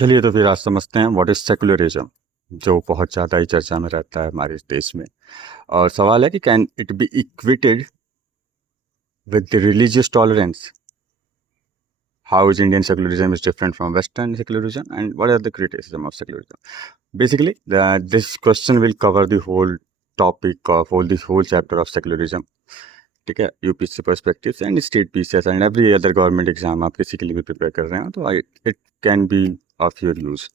चलिए तो फिर आज समझते हैं व्हाट इज सेकुलरिज्म, जो बहुत ज़्यादा ही चर्चा में रहता है हमारे इस देश में। और सवाल है कि can it be equated with the religious tolerance? How is Indian secularism is different from western secularism and what are the criticism of secularism? Basically, this question will cover the whole topic of whole chapter of secularism. ठीक है, UPSC perspective and state PCS and every other government exam आप किसी के लिए भी prepare कर रहे हो तो it can be of your use.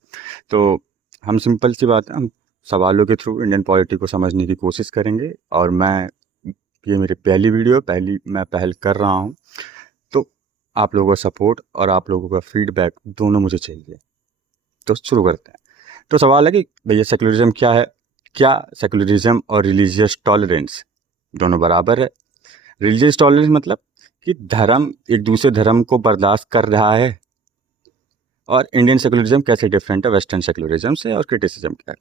तो हम सिंपल सी बात है, हम सवालों के थ्रू इंडियन पॉलिटी को समझने की कोशिश करेंगे। और ये मेरी पहली वीडियो मैं पहल कर रहा हूँ, तो आप लोगों का सपोर्ट और आप लोगों का फीडबैक दोनों मुझे चाहिए। तो शुरू करते हैं। तो सवाल है कि भैया सेकुलरिज्म क्या है? क्या सेकुलरिज्म और रिलीजियस टॉलरेंस दोनों बराबर है? रिलीजियस टॉलरेंस मतलब कि धर्म एक दूसरे धर्म को बर्दाश्त कर रहा है। और इंडियन सेकुलरिज्म कैसे डिफरेंट है वेस्टर्न सेकुलरिज्म से, और क्रिटिसिज्म क्या है?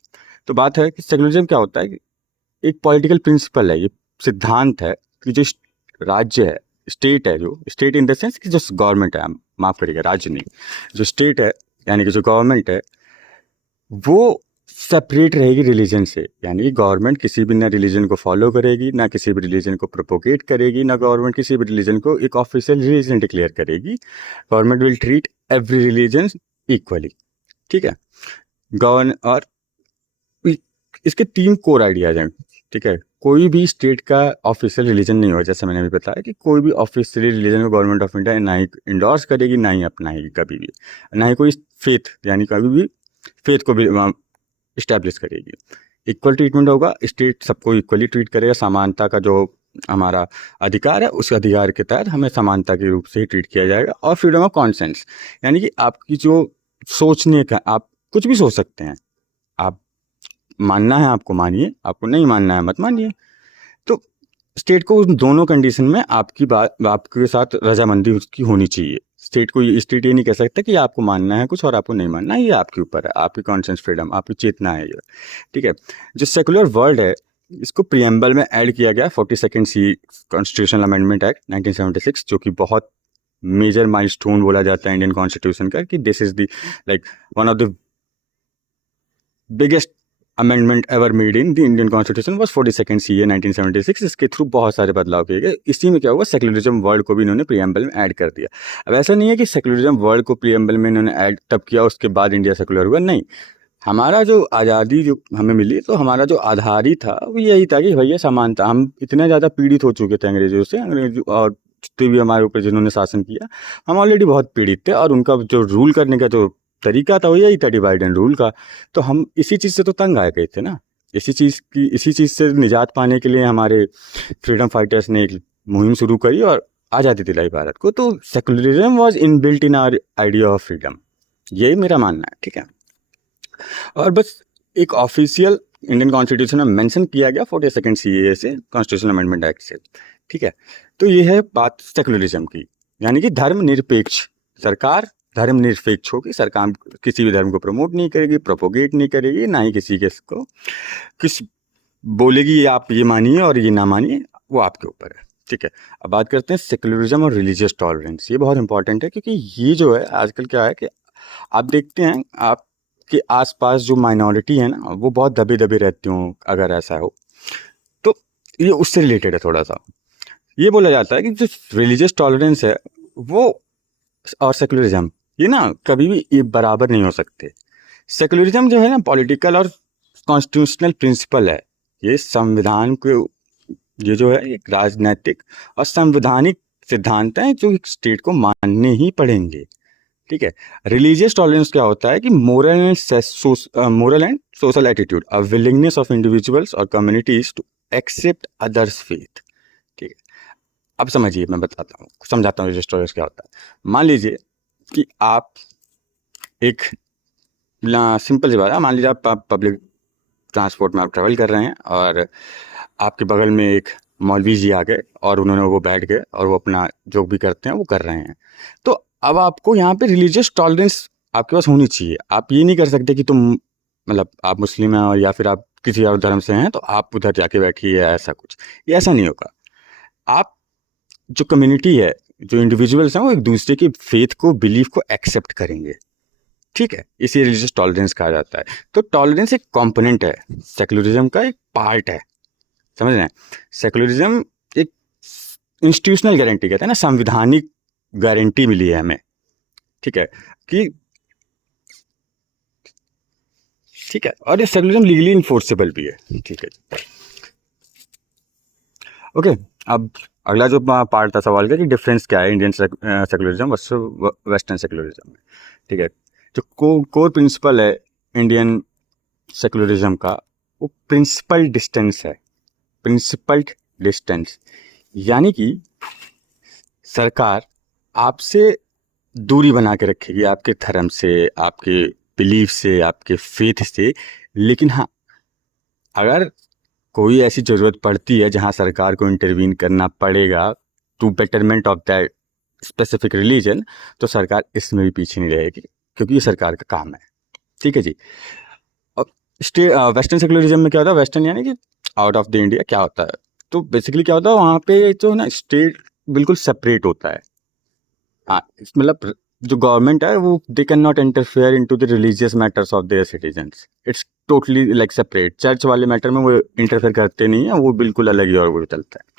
तो बात है कि सेकुलरिज्म क्या होता है कि एक पॉलिटिकल प्रिंसिपल है, ये सिद्धांत है कि जो राज्य है, स्टेट है, जो स्टेट इन द सेंस कि जो गवर्नमेंट है, माफ करिएगा राज्य नहीं, जो स्टेट है यानी कि जो गवर्नमेंट है वो सेपरेट रहेगी रिलीजन से। यानी गवर्नमेंट किसी भी ना रिलीजन को फॉलो करेगी, ना किसी भी रिलीजन को प्रोपोगेट करेगी, ना गवर्नमेंट किसी भी रिलीजन को एक ऑफिशियल रिलीजन डिक्लेयर करेगी। Government will treat every religion equally. ठीक है, गवर्न और इसके 3 कोर आइडियाज हैं। ठीक है, कोई भी स्टेट का ऑफिशियल रिलीजन नहीं होगा, जैसे मैंने अभी बताया कि कोई भी ऑफिशियल रिलीजन को गवर्नमेंट ऑफ इंडिया ना ही इंडोर्स करेगी, ना ही अपनाएगी कभी भी, ना ही कोई फेथ यानी कभी भी फेथ को भी इस्टेब्लिश करेगी। इक्वल ट्रीटमेंट होगा, स्टेट सबको इक्वली ट्रीट करेगा। समानता का जो हमारा अधिकार है, उस अधिकार के तहत हमें समानता के रूप से ही ट्रीट किया जाएगा। और फ्रीडम ऑफ कॉन्सेंस यानी कि आपकी जो सोचने का, आप कुछ भी सोच सकते हैं, आप मानना है आपको मानिए, आपको नहीं मानना है मत मानिए। तो स्टेट को उन दोनों कंडीशन में आपकी बात, आपके साथ रजामंदी उसकी होनी चाहिए। स्टेट ये नहीं कह सकता कि आपको मानना है कुछ और आपको नहीं मानना है, ये आपके ऊपर है, आपकी कॉन्शियस फ्रीडम, आपकी चेतना है ये। ठीक है, जो सेकुलर वर्ल्ड है इसको प्रियम्बल में ऐड किया गया 42nd सी कॉन्स्टिट्यूशनल अमेंडमेंट एक्ट 1976, जो कि बहुत मेजर माइलस्टोन बोला जाता है इंडियन कॉन्स्टिट्यूशन का, कि this is the like one of the biggest amendment ever made in the Indian constitution was 42nd CA 1976। इसके थ्रू बहुत सारे बदलाव किए गए। इसी में क्या हुआ, सेकुलरिज्म वर्ड को भी इन्होंने प्रियम्बल में ऐड कर दिया। अब ऐसा नहीं है कि सेकुलरिज्म वर्ड को प्रियम्बल में इन्होंने ऐड तब किया उसके बाद इंडिया सेकुलर हुआ, नहीं। हमारा जो आज़ादी जो हमें मिली, तो हमारा जो आधार ही था वो यही था कि भैया समानता। हम इतने ज़्यादा पीड़ित हो चुके थे अंग्रेजों से, और जितने भी हमारे ऊपर जिन्होंने शासन किया, हम ऑलरेडी बहुत पीड़ित थे। और उनका जो रूल करने का जो तरीका था वो यही था, डिवाइड एंड रूल का। तो हम इसी चीज़ से तो तंग आ गए थे ना। इसी चीज़ से निजात पाने के लिए हमारे फ्रीडम फाइटर्स ने एक मुहिम शुरू करी और आज़ादी दिलाई भारत को। तो secularism was inbuilt in our idea of freedom, यही मेरा मानना है। ठीक है, और बस एक ऑफिशियल इंडियन कॉन्स्टिट्यूशन में मेंशन किया गया 42nd सीए से, कॉन्स्टिट्यूशनल अमेंडमेंट एक्ट से। ठीक है, तो ये है बात सेकुलरिज्म की, यानी कि धर्मनिरपेक्ष सरकार, धर्मनिरपेक्ष होगी सरकार, किसी भी धर्म को प्रमोट नहीं करेगी, प्रोपोगेट नहीं करेगी, ना ही किसी के को किस बोलेगी आप ये मानिए और ये ना मानिए, वो आपके ऊपर है। ठीक है, अब बात करते हैं सेकुलरिज्म और रिलीजियस टॉलरेंस। ये बहुत इंपॉर्टेंट है, क्योंकि ये जो है आजकल क्या है कि आप देखते हैं आपके आसपास जो माइनॉरिटी है ना, वो बहुत दबे दबे रहती हूँ, अगर ऐसा हो तो ये उससे रिलेटेड है थोड़ा सा। ये बोला जाता है कि जो रिलीजियस टॉलरेंस है वो और सेकुलरिज्म, ये ना कभी भी ये बराबर नहीं हो सकते। सेकुलरिज्म जो है ना पॉलिटिकल और कॉन्स्टिट्यूशनल प्रिंसिपल है, ये संविधान को, ये जो है एक राजनैतिक और संवैधानिक सिद्धांत हैं जो एक स्टेट को मानने ही पड़ेंगे। ठीक है, रिलीजियस टॉलरेंस क्या होता है कि moral and social attitude, a willingness of individuals और communities to accept others faith. ठीक है, अब समझिए, मैं बताता हूँ, समझाता हूँ रिलीजियस टॉलरेंस क्या होता है। मान लीजिए कि आप एक सिंपल सी बात है, मान लीजिए आप पब्लिक ट्रांसपोर्ट में आप ट्रैवल कर रहे हैं और आपके बगल में एक मौलवी जी आ गए और उन्होंने वो बैठ गए और वो अपना जो भी करते हैं वो कर रहे हैं। तो अब आपको यहाँ पे रिलीजियस टॉलरेंस आपके पास होनी चाहिए। आप ये नहीं कर सकते कि तुम मतलब आप मुस्लिम हैं और या फिर आप किसी और धर्म से हैं तो आप उधर जाके बैठिए, ऐसा कुछ, ये ऐसा नहीं होगा। आप जो कम्युनिटी है, जो इंडिविजुअल्स हैं, वो एक दूसरे की फेथ को, बिलीफ को एक्सेप्ट करेंगे। ठीक है, इसे रिलीजियस टॉलरेंस कहा जाता है। तो टॉलरेंस एक कंपोनेंट है, सेकुलरिज्म का एक पार्ट है, समझ रहे हैं। सेकुलरिज्म एक इंस्टीट्यूशनल गारंटी, कहते हैं ना, संविधानिक गारंटी मिली है हमें, ठीक है, कि ठीक है, और ये सेकुलरिज्म लीगली इन्फोर्सेबल भी है, ठीक है। ओके, अब अगला जो पार्ट था सवाल का कि डिफरेंस क्या है Indian secularism versus western secularism में, ठीक है। जो कोर प्रिंसिपल है इंडियन सेकुलरिज्म का, वो प्रिंसिपल डिस्टेंस है। प्रिंसिपल डिस्टेंस यानी कि सरकार आपसे दूरी बना के रखेगी, आपके धर्म से, आपके बिलीफ से, आपके फेथ से, लेकिन हाँ, अगर कोई ऐसी ज़रूरत पड़ती है जहाँ सरकार को इंटरवीन करना पड़ेगा to betterment of that specific religion, तो सरकार इसमें भी पीछे नहीं रहेगी, क्योंकि ये सरकार का काम है, ठीक है जी। अब वेस्टर्न सेकुलरिज्म में क्या होता है, वेस्टर्न यानी कि आउट ऑफ द इंडिया क्या होता है, तो बेसिकली क्या होता है वहाँ पे जो है ना, स्टेट बिल्कुल सेपरेट होता है। हाँ, मतलब जो गवर्नमेंट है वो they can not interfere into the religious matters of their citizens, it's totally like separate. Church वाले मैटर में वो इंटरफेयर करते नहीं है, वो बिल्कुल अलग ही और वो चलता है।